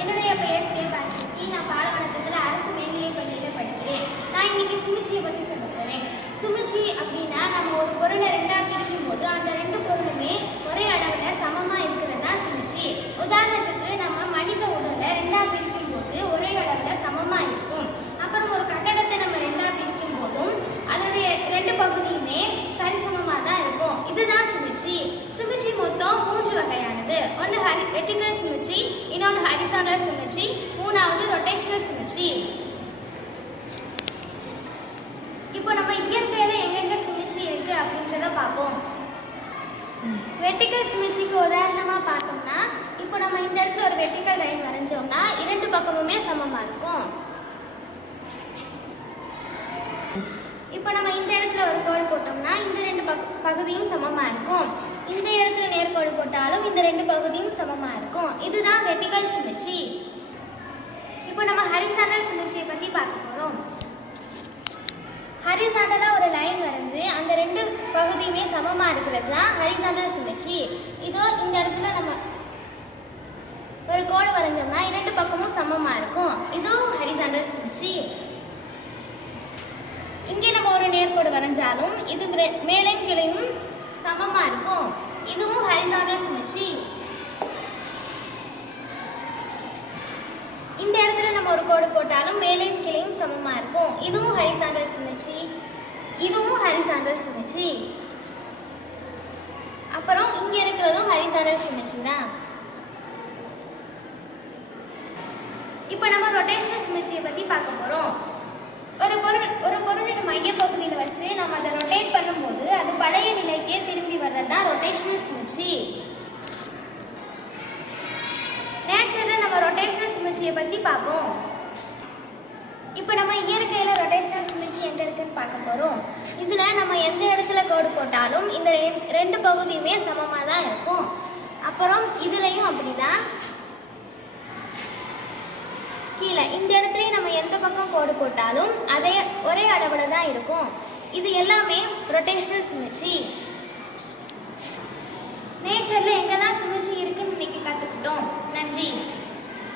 என்னுடைய பெயர் சிவகார்த்திகி. நான் பாலவனத்தில் அரசு மேல்நிலைப் பள்ளியில் படிக்கிறேன். நான் இன்னைக்கு சிமிட்ரியை பற்றி சொல்ல போகிறேன். சிமிட்ரி அப்படின்னா நம்ம ஒரு பொருளை ரெண்டாக பிரிக்கும் போது அந்த ரெண்டு பொருளுமே ஒரே அளவில் சமமாக இருக்கிறது தான் சிமிட்ரி. உதாரணத்துக்கு நம்ம மனித உடலை ரெண்டாக பிரிக்கும் போது ஒரே அளவில் சமமாக இருக்கும். அப்புறம் ஒரு கட்டடத்தை நம்ம ரெண்டாக பிரிக்கும் போதும் அதனுடைய ரெண்டு பகுதியுமே சரிசமமாக தான் இருக்கும். இதுதான் சிமிட்ரி. சிமிட்ரி மொத்தம் 3 வகையானது. ஒன்று வெர்டிகல் சிமிட்ரி, இன்னொன்று ஹரிசாண்டல் சிமிட்ரி, மூணாவது ரொட்டேஷனல் சிமிட்ரி. இப்போ நம்ம இயற்கையில எங்கெங்க சிமிட்ரி இருக்கு அப்படின்றத பார்ப்போம். வெர்டிகல் சிமிட்ரிக்கு உதாரணமாக பார்த்தோம்னா, இப்போ நம்ம இந்த இடத்துல ஒரு வெர்டிகல் லைன் வரைஞ்சோம்னா இரண்டு பக்கமுமே சமமாக இருக்கும். இப்போ நம்ம இந்த இடத்துல ஒரு கோடு போட்டோம்னா இந்த ரெண்டு பகுதியும் சமமாக இருக்கும். இந்த இடத்துல நேர்கோடு போட்டாலும் இந்த ரெண்டு பகுதியும் சமமாக இருக்கும். இதுதான் வெர்டிகல் சிமிட்ரி. இப்போ நம்ம ஹரிசாண்டல் சிமிட்ரியை பற்றி பார்க்க போகிறோம். ஹரிசாண்டலாக ஒரு லைன் வரைஞ்சி அந்த ரெண்டு பகுதியுமே சமமாக இருக்கிறது தான் ஹரிசாண்டல் சிமிட்ரி. இதோ இந்த இடத்துல நம்ம ஒரு கோடு வரைஞ்சோம்னா இரண்டு பக்கமும் சமமாக இருக்கும். இதுவும் ஹரிசாண்டல் சிமிட்ரி. இங்கே நம்ம ஒரு நேர்கோடு வரைஞ்சாலும் இது மேலையும் கீழையும் சமமாக இருக்கும். இதுவும் ஹரிசாண்டல் சிமிட்ரி. இந்த இடத்துல நம்ம ஒரு கோடு போட்டாலும் மேலையும் கீழையும் சமமாக இருக்கும். இதுவும் ஹரிசாண்டல் சிமிட்ரி. இதுவும் ஹரிசாண்டல் சிமிட்ரி. அப்புறம் இங்கே இருக்கிறதும் ஹரிசாண்டல் சிமிட்ரி தான். இப்போ நம்ம ரொட்டேஷனல் சிமிட்ரியை பற்றி பார்க்க போகிறோம். ஒரு பொருளின் மையப்பகுதியில் வச்சு நம்ம அதை ரொட்டேட் பண்ணும்போது அது பழைய நிலைக்கே திரும்பி வர்றது தான் ரொட்டேஷனல் சிமிட்ரி. நேச்சரில் நம்ம ரொட்டேஷனல் சிமிட்ரியை பற்றி பார்ப்போம். இப்போ நம்ம இயற்கையில் ரொட்டேஷனல் சிமிட்ரி எங்கே இருக்குன்னு பார்க்க போகிறோம். இதில் நம்ம எந்த இடத்துல கோடு போட்டாலும் இந்த ரெண்டு பகுதியுமே சமமாக தான் இருக்கும். அப்புறம் இதுலேயும் அப்படி தான். கீழே இந்த இடத்துலையும் நம்ம எந்த பக்கம் கோடு போட்டாலும் அதே ஒரே அளவில் தான் இருக்கும். இது எல்லாமே ரொட்டேஷனல் சிமிட்ரி. நேச்சரில் எங்கெல்லாம் சிமிட்ரி இருக்குன்னு இன்னைக்கு கற்றுக்கிட்டோம். நன்றி.